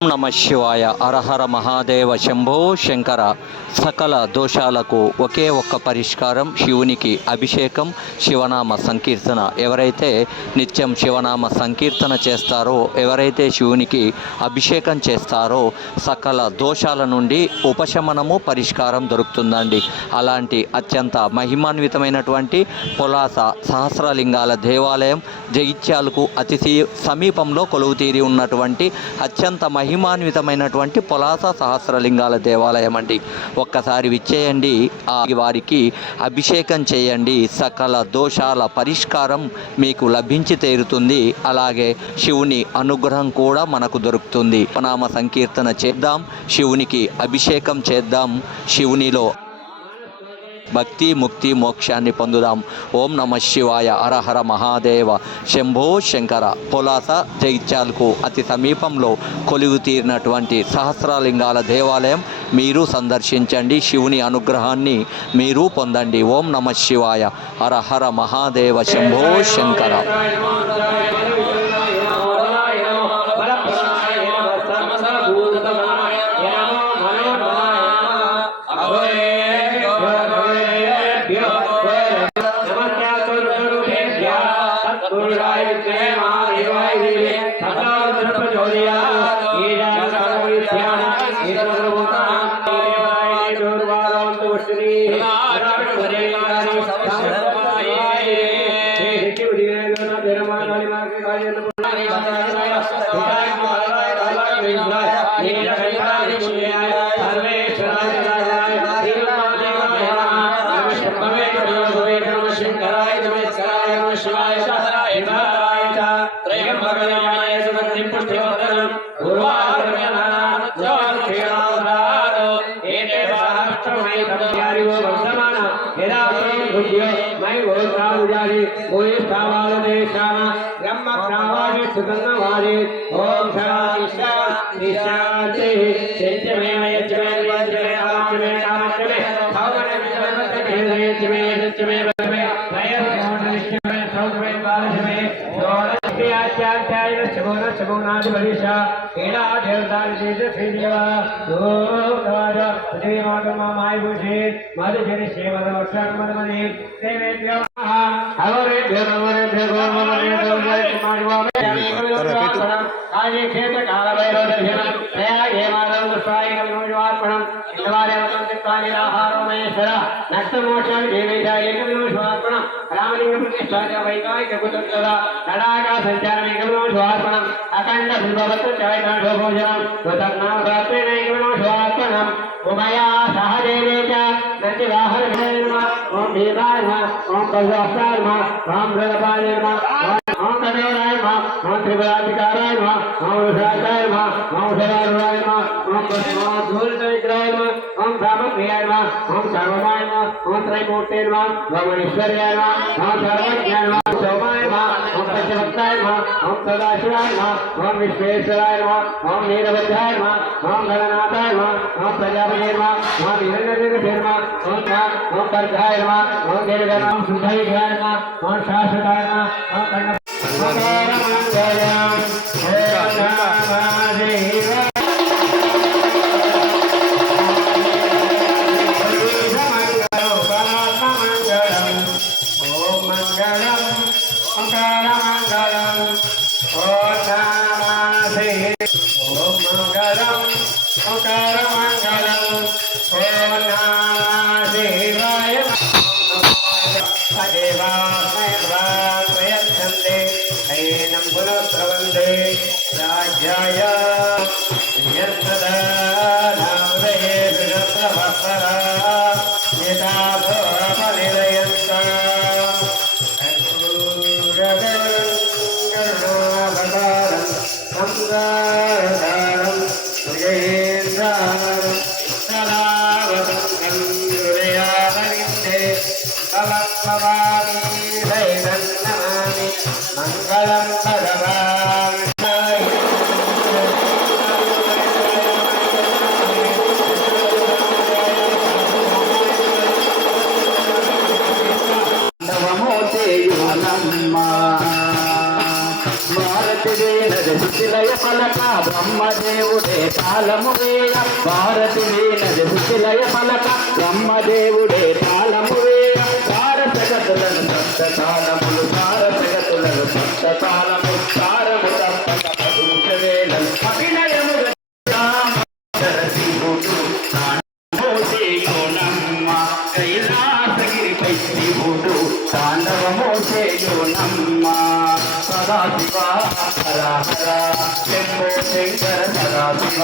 నమ శివాయ. అరహర మహాదేవ శంభో శంకర. సకల దోషాలకు ఒకే ఒక్క పరిష్కారం శివునికి అభిషేకం, శివనామ సంకీర్తన. ఎవరైతే నిత్యం శివనామ సంకీర్తన చేస్తారో, ఎవరైతే శివునికి అభిషేకం చేస్తారో సకల దోషాల నుండి ఉపశమనము, పరిష్కారం దొరుకుతుందండి. అలాంటి అత్యంత మహిమాన్వితమైనటువంటి పొలాస సహస్రలింగాల దేవాలయం జగిత్యాలకు అతి సమీపంలో కొలువుతీరి ఉన్నటువంటి అత్యంత మహిమాన్వితమైనటువంటి పొలాస సహస్రలింగాల దేవాలయం అండి. ఒక్కసారి విచ్చేయండి, వారికి అభిషేకం చేయండి. సకల దోషాల పరిష్కారం మీకు లభించి తీరుతుంది. అలాగే శివుని అనుగ్రహం కూడా మనకు దొరుకుతుంది. నామ సంకీర్తన చేద్దాం, శివునికి అభిషేకం చేద్దాం, శివునిలో భక్తి, ముక్తి, మోక్షాన్ని పొందుదాం. ఓం నమ శివాయ. హరహర మహాదేవ శంభో శంకర. పొలాస జగిత్యాలకు అతి సమీపంలో కొలువు తీరినటువంటి సహస్రలింగాల దేవాలయం మీరు సందర్శించండి. శివుని అనుగ్రహాన్ని మీరు పొందండి. ఓం నమ శివాయ. హరహర మహాదేవ శంభో శంకర. Sala బ్రహ్మదేవుడే తాళము వేయ భారతి వీణది శిలయ పలక బ్రహ్మదేవుడే తాళము వేయ భారతగతులను సప్త తాళములు భారతగతులను సప్త తాళము తారము తప్పక పదువేలను అభినయము శివుడు మోసేయోనమ్మ కైలాసగిరిపై శివుడు తాండవమోసేయోనమ్మ సదాశివ హర హర శంభో శంకర సదాశివ